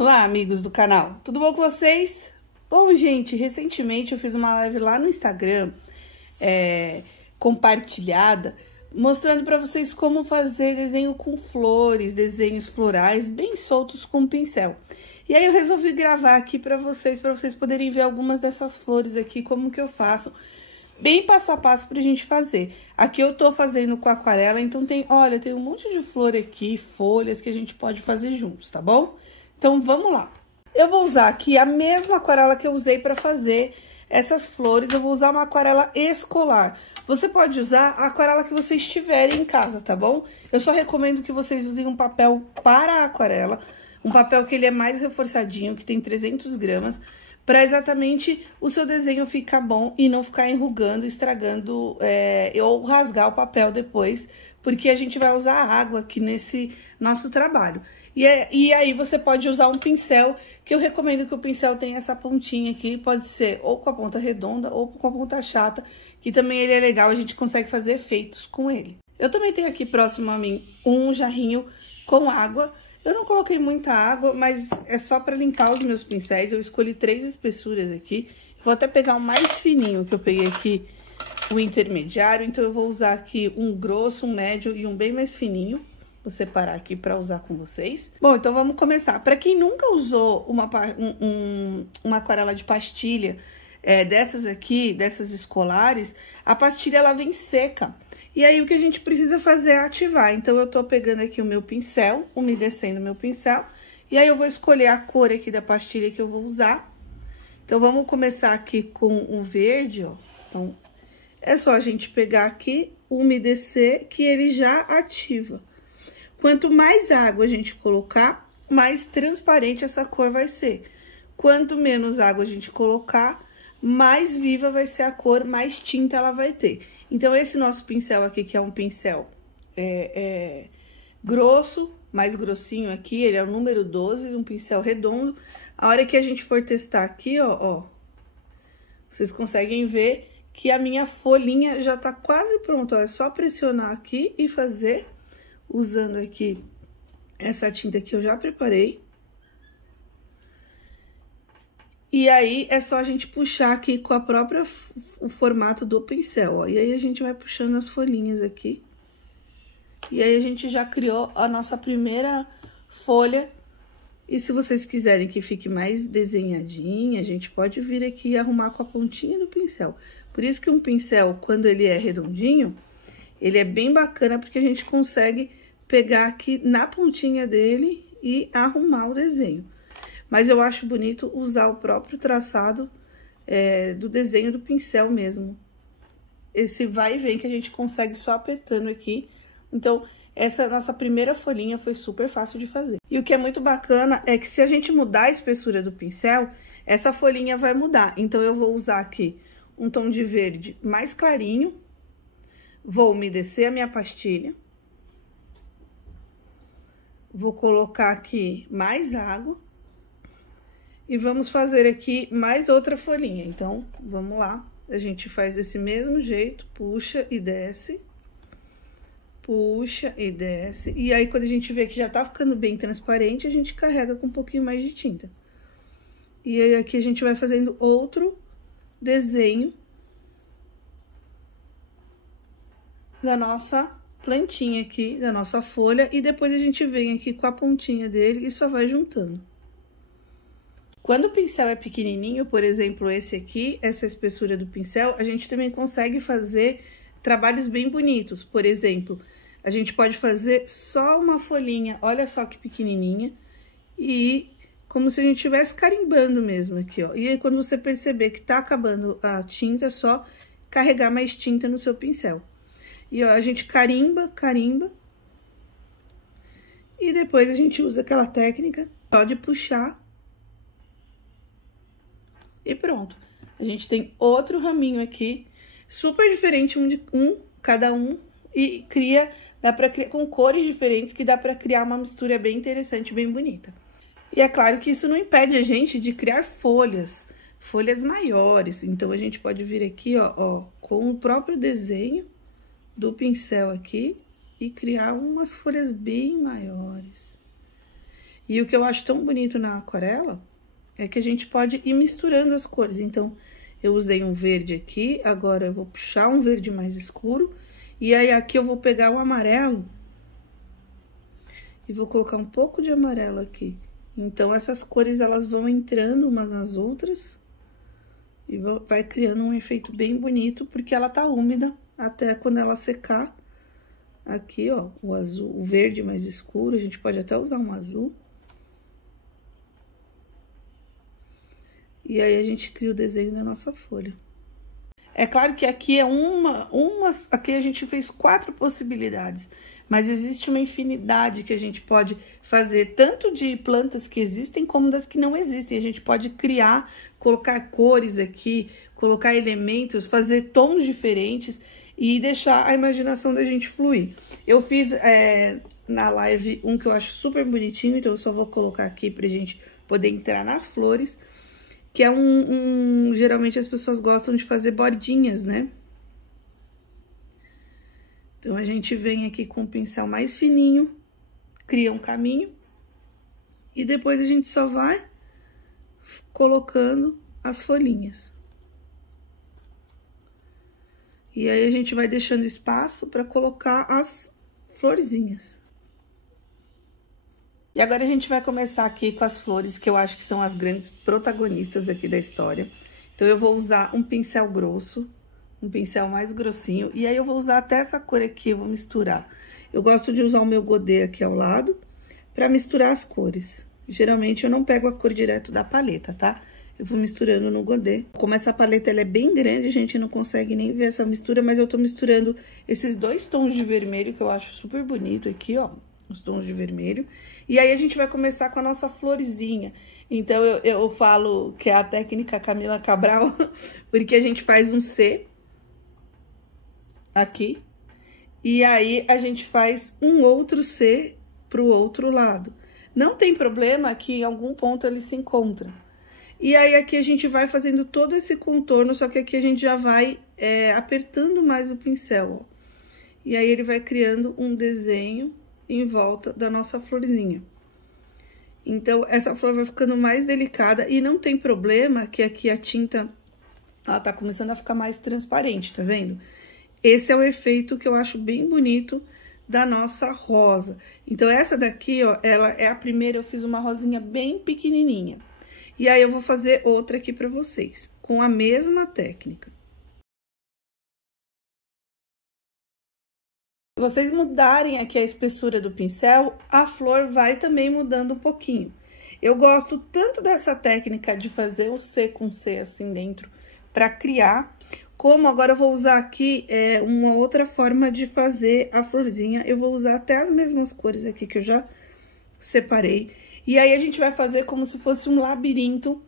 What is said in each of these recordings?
Olá, amigos do canal, tudo bom com vocês? Bom, gente, recentemente eu fiz uma live lá no Instagram, compartilhada, mostrando para vocês como fazer desenho com flores, desenhos florais bem soltos com pincel. E aí eu resolvi gravar aqui para vocês poderem ver algumas dessas flores aqui, como que eu faço, bem passo a passo pra gente fazer. Aqui eu tô fazendo com aquarela, então tem um monte de flor aqui, folhas que a gente pode fazer juntos, tá bom? Então, vamos lá. Eu vou usar aqui a mesma aquarela que eu usei para fazer essas flores. Eu vou usar uma aquarela escolar. Você pode usar a aquarela que vocês tiverem em casa, tá bom? Eu só recomendo que vocês usem um papel para a aquarela. Um papel que ele é mais reforçadinho, que tem 300 gramas. Para exatamente o seu desenho ficar bom e não ficar enrugando, estragando ou rasgar o papel depois. Porque a gente vai usar água aqui nesse nosso trabalho. E aí você pode usar um pincel, que eu recomendo que o pincel tenha essa pontinha aqui, pode ser ou com a ponta redonda ou com a ponta chata, que também ele é legal, a gente consegue fazer efeitos com ele. Eu também tenho aqui próximo a mim um jarrinho com água. Eu não coloquei muita água, mas é só para limpar os meus pincéis. Eu escolhi 3 espessuras aqui. Vou até pegar o mais fininho, que eu peguei aqui, o intermediário. Então, eu vou usar aqui um grosso, um médio e um bem mais fininho. Vou separar aqui para usar com vocês. Bom, então vamos começar. Para quem nunca usou uma aquarela de pastilha, dessas aqui, dessas escolares, a pastilha ela vem seca. E aí o que a gente precisa fazer é ativar. Então, eu tô pegando aqui o meu pincel, umedecendo o meu pincel, e aí eu vou escolher a cor aqui da pastilha que eu vou usar. Então, vamos começar aqui com o verde, ó. Então, é só a gente pegar aqui, umedecer, que ele já ativa. Quanto mais água a gente colocar, mais transparente essa cor vai ser. Quanto menos água a gente colocar, mais viva vai ser a cor, mais tinta ela vai ter. Então, esse nosso pincel aqui, que é um pincel grosso, mais grossinho aqui, ele é o número 12, um pincel redondo. A hora que a gente for testar aqui, ó, vocês conseguem ver que a minha folhinha já tá quase pronta, ó. É só pressionar aqui e fazer, usando aqui essa tinta que eu já preparei. E aí, é só a gente puxar aqui com o formato do pincel, ó. E aí, a gente vai puxando as folhinhas aqui. E aí, a gente já criou a nossa primeira folha. E se vocês quiserem que fique mais desenhadinha, a gente pode vir aqui e arrumar com a pontinha do pincel. Por isso que um pincel, quando ele é redondinho, ele é bem bacana, porque a gente consegue pegar aqui na pontinha dele e arrumar o desenho. Mas eu acho bonito usar o próprio traçado do desenho do pincel mesmo. Esse vai e vem que a gente consegue só apertando aqui. Então, essa nossa primeira folhinha foi super fácil de fazer. E o que é muito bacana é que se a gente mudar a espessura do pincel, essa folhinha vai mudar. Então, eu vou usar aqui um tom de verde mais clarinho. Vou umedecer a minha pastilha. Vou colocar aqui mais água. E vamos fazer aqui mais outra folhinha. Então, vamos lá. A gente faz desse mesmo jeito, puxa e desce. Puxa e desce. E aí, quando a gente vê que já tá ficando bem transparente, a gente carrega com um pouquinho mais de tinta. E aí, aqui a gente vai fazendo outro desenho da nossa plantinha aqui, da nossa folha. E depois a gente vem aqui com a pontinha dele e só vai juntando. Quando o pincel é pequenininho, por exemplo, esse aqui, essa espessura do pincel, a gente também consegue fazer trabalhos bem bonitos. Por exemplo, a gente pode fazer só uma folhinha, olha só que pequenininha, e como se a gente estivesse carimbando mesmo aqui, ó. E aí, quando você perceber que tá acabando a tinta, é só carregar mais tinta no seu pincel. E, ó, a gente carimba, e depois a gente usa aquela técnica só de puxar. E pronto, a gente tem outro raminho aqui, super diferente cada um, e dá pra criar com cores diferentes, que dá pra criar uma mistura bem interessante, bem bonita. E é claro que isso não impede a gente de criar folhas maiores. Então, a gente pode vir aqui, ó, com o próprio desenho do pincel aqui, e criar umas folhas bem maiores. E o que eu acho tão bonito na aquarela é que a gente pode ir misturando as cores. Então, eu usei um verde aqui, agora eu vou puxar um verde mais escuro. E aí, aqui eu vou pegar o amarelo e vou colocar um pouco de amarelo aqui. Então, essas cores, elas vão entrando umas nas outras e vai criando um efeito bem bonito, porque ela tá úmida até quando ela secar. Aqui, ó, o azul, o verde mais escuro, a gente pode até usar um azul. E aí, a gente cria o desenho da nossa folha. É claro que aqui é aqui a gente fez 4 possibilidades, mas existe uma infinidade que a gente pode fazer, tanto de plantas que existem, como das que não existem. A gente pode criar, colocar cores aqui, colocar elementos, fazer tons diferentes e deixar a imaginação da gente fluir. Eu fiz na live um que eu acho super bonitinho, então eu só vou colocar aqui pra gente poder entrar nas flores. Que é geralmente as pessoas gostam de fazer bordinhas, né? Então, a gente vem aqui com o pincel mais fininho, cria um caminho. E depois a gente só vai colocando as folhinhas. E aí, a gente vai deixando espaço para colocar as florzinhas. E agora a gente vai começar aqui com as flores, que eu acho que são as grandes protagonistas aqui da história. Então, eu vou usar um pincel grosso, um pincel mais grossinho, e aí eu vou usar até essa cor aqui, eu vou misturar. Eu gosto de usar o meu godê aqui ao lado, pra misturar as cores. Geralmente, eu não pego a cor direto da paleta, tá? Eu vou misturando no godê. Como essa paleta, ela é bem grande, a gente não consegue nem ver essa mistura, mas eu tô misturando esses 2 tons de vermelho, que eu acho super bonito aqui, ó. Os tons de vermelho. E aí, a gente vai começar com a nossa florzinha. Então, eu falo que é a técnica Camila Cabral, porque a gente faz um C aqui. E aí, a gente faz um outro C pro outro lado. Não tem problema que em algum ponto ele se encontra. E aí, aqui a gente vai fazendo todo esse contorno, só que aqui a gente já vai apertando mais o pincel, ó. E aí, ele vai criando um desenho em volta da nossa florzinha. Então, essa flor vai ficando mais delicada e não tem problema que aqui a tinta, ela tá começando a ficar mais transparente, tá vendo? Esse é o efeito que eu acho bem bonito da nossa rosa. Então, essa daqui, ó, ela é a primeira, eu fiz uma rosinha bem pequenininha. E aí, eu vou fazer outra aqui pra vocês, com a mesma técnica. Se vocês mudarem aqui a espessura do pincel, a flor vai também mudando um pouquinho. Eu gosto tanto dessa técnica de fazer o C com C assim dentro, pra criar, como agora eu vou usar aqui uma outra forma de fazer a florzinha. Eu vou usar até as mesmas cores aqui que eu já separei. E aí, a gente vai fazer como se fosse um labirinto.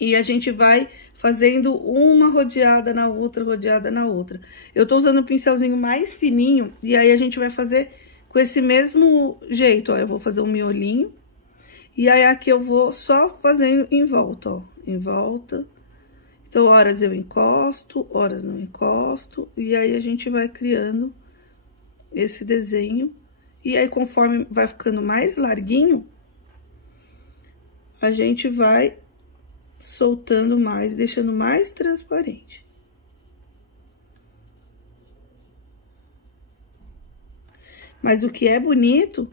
E a gente vai fazendo uma rodeada na outra, rodeada na outra. Eu tô usando um pincelzinho mais fininho, e aí a gente vai fazer com esse mesmo jeito, ó. Eu vou fazer um miolinho, e aí aqui eu vou só fazendo em volta, ó. Em volta. Então, horas eu encosto, horas não encosto, e aí a gente vai criando esse desenho. E aí, conforme vai ficando mais larguinho, a gente vai soltando mais, deixando mais transparente. Mas o que é bonito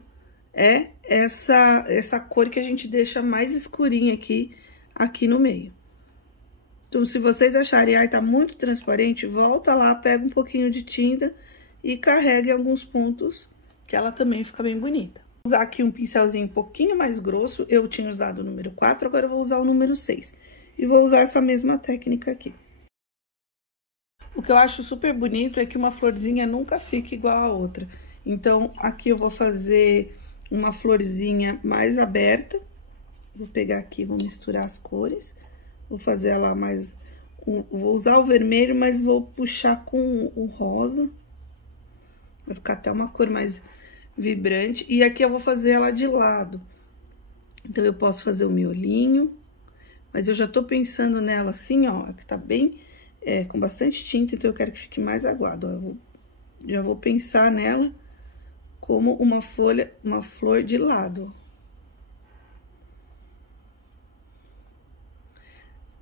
é essa cor que a gente deixa mais escurinha aqui no meio. Então, se vocês acharem, ai, tá muito transparente, volta lá, pega um pouquinho de tinta e carrega em alguns pontos, que ela também fica bem bonita. Vou usar aqui um pincelzinho um pouquinho mais grosso, eu tinha usado o número 4, agora eu vou usar o número 6. E vou usar essa mesma técnica aqui. O que eu acho super bonito é que uma florzinha nunca fica igual a outra. Então, aqui eu vou fazer uma florzinha mais aberta. Vou pegar aqui, vou misturar as cores. Vou fazer ela mais... Vou usar o vermelho, mas vou puxar com o rosa. Vai ficar até uma cor mais vibrante. E aqui eu vou fazer ela de lado. Então, eu posso fazer o miolinho, mas eu já tô pensando nela assim, ó, que tá bem, com bastante tinta, então eu quero que fique mais aguado, ó. Já vou pensar nela como uma flor de lado, ó.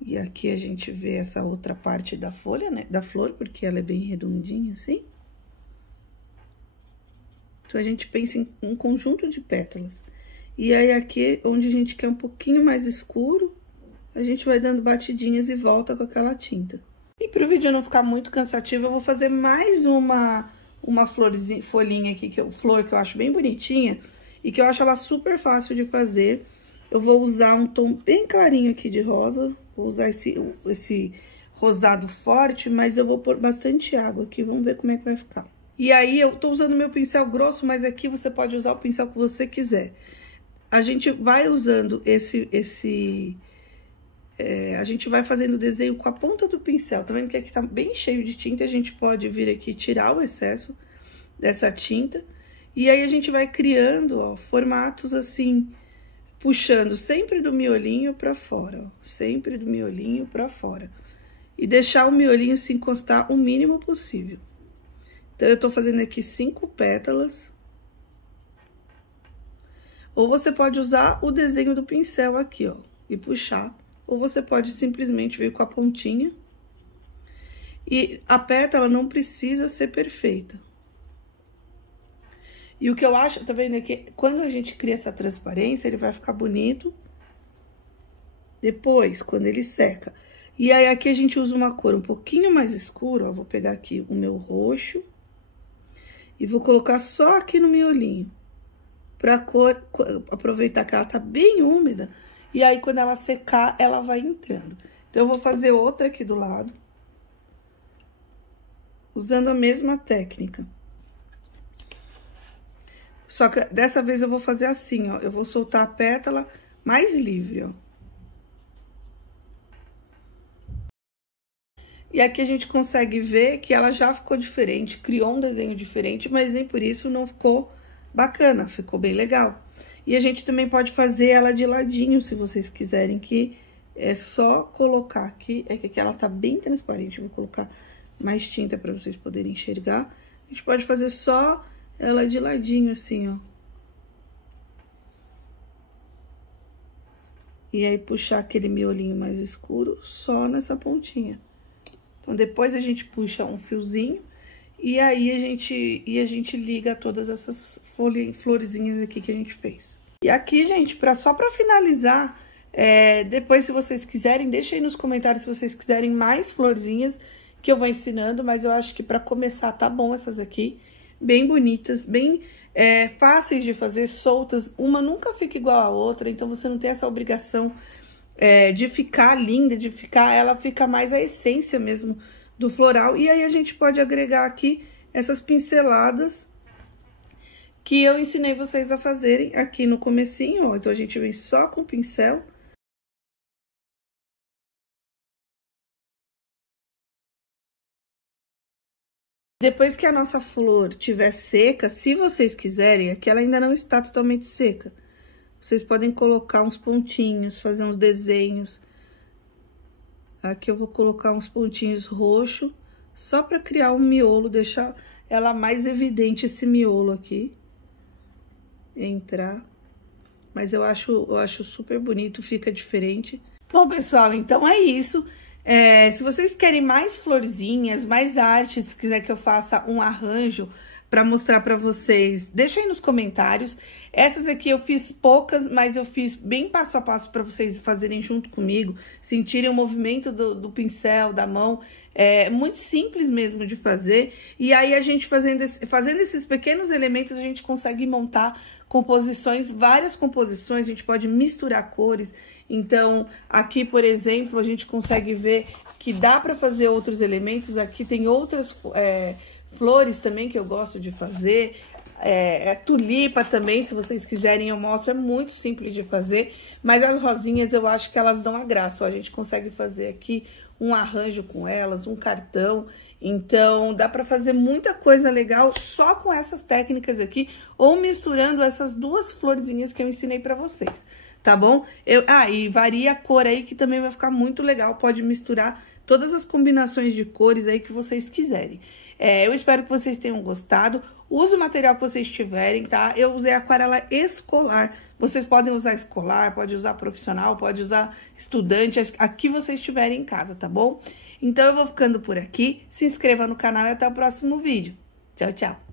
E aqui a gente vê essa outra parte da folha, né? Da flor, porque ela é bem redondinha, assim. Então, a gente pensa em um conjunto de pétalas. E aí, aqui, onde a gente quer um pouquinho mais escuro, a gente vai dando batidinhas e volta com aquela tinta. E para o vídeo não ficar muito cansativo, eu vou fazer mais uma folhinha aqui, flor que eu acho bem bonitinha e que eu acho ela super fácil de fazer. Eu vou usar um tom bem clarinho aqui de rosa, vou usar esse rosado forte, mas eu vou pôr bastante água aqui, vamos ver como é que vai ficar. E aí, eu tô usando meu pincel grosso, mas aqui você pode usar o pincel que você quiser. A gente vai usando a gente vai fazendo o desenho com a ponta do pincel. Tá vendo que aqui tá bem cheio de tinta? A gente pode vir aqui tirar o excesso dessa tinta. E aí, a gente vai criando, ó, formatos assim, puxando sempre do miolinho pra fora, ó. Sempre do miolinho pra fora. E deixar o miolinho se encostar o mínimo possível. Então, eu tô fazendo aqui 5 pétalas. Ou você pode usar o desenho do pincel aqui, ó, e puxar. Ou você pode simplesmente vir com a pontinha. E a pétala não precisa ser perfeita. E o que eu acho, tá vendo aqui? Quando a gente cria essa transparência, ele vai ficar bonito. Depois, quando ele seca. E aí, aqui a gente usa uma cor um pouquinho mais escura, ó. Vou pegar aqui o meu roxo. E vou colocar só aqui no miolinho. Pra cor, aproveitar que ela tá bem úmida. E aí, quando ela secar, ela vai entrando. Então, eu vou fazer outra aqui do lado. Usando a mesma técnica. Só que dessa vez eu vou fazer assim, ó. Eu vou soltar a pétala mais livre, ó. E aqui a gente consegue ver que ela já ficou diferente, criou um desenho diferente, mas nem por isso não ficou bacana, ficou bem legal. E a gente também pode fazer ela de ladinho, se vocês quiserem, que é só colocar aqui, é que aqui ela tá bem transparente, eu vou colocar mais tinta para vocês poderem enxergar. A gente pode fazer só ela de ladinho, assim, ó. E aí, puxar aquele miolinho mais escuro só nessa pontinha. Então, depois a gente puxa um fiozinho e aí a gente liga todas essas florezinhas aqui que a gente fez. E aqui, gente, só pra finalizar, depois se vocês quiserem, deixa aí nos comentários se vocês quiserem mais florzinhas que eu vou ensinando, mas eu acho que pra começar tá bom essas aqui, bem bonitas, bem fáceis de fazer, soltas, uma nunca fica igual a outra, então você não tem essa obrigação de ficar linda, ela fica mais a essência mesmo do floral. E aí, a gente pode agregar aqui essas pinceladas que eu ensinei vocês a fazerem aqui no comecinho, ó. Então, a gente vem só com o pincel. Depois que a nossa flor estiver seca, se vocês quiserem, aqui ela ainda não está totalmente seca. Vocês podem colocar uns pontinhos, fazer uns desenhos. Aqui eu vou colocar uns pontinhos roxos, só para criar um miolo, deixar ela mais evidente esse miolo aqui. Entrar. Mas eu acho super bonito, fica diferente. Bom, pessoal, então é isso. Se vocês querem mais florzinhas, mais artes, se quiser que eu faça um arranjo para mostrar para vocês, deixa aí nos comentários. Essas aqui eu fiz poucas, mas eu fiz bem passo a passo para vocês fazerem junto comigo, sentirem o movimento do pincel, da mão. É muito simples mesmo de fazer. E aí, a gente fazendo esses pequenos elementos, a gente consegue montar composições, várias composições, a gente pode misturar cores. Então, aqui, por exemplo, a gente consegue ver que dá para fazer outros elementos. Aqui tem outras flores também que eu gosto de fazer. Tulipa também, se vocês quiserem eu mostro, é muito simples de fazer, mas as rosinhas eu acho que elas dão a graça, ó, a gente consegue fazer aqui um arranjo com elas, um cartão, então dá pra fazer muita coisa legal só com essas técnicas aqui, ou misturando essas duas florzinhas que eu ensinei pra vocês, tá bom? E varia a cor aí que também vai ficar muito legal, pode misturar todas as combinações de cores aí que vocês quiserem. Eu espero que vocês tenham gostado. Use o material que vocês tiverem, tá? Eu usei aquarela escolar. Vocês podem usar escolar, pode usar profissional, pode usar estudante, a que vocês tiverem em casa, tá bom? Então, eu vou ficando por aqui. Se inscreva no canal e até o próximo vídeo. Tchau, tchau!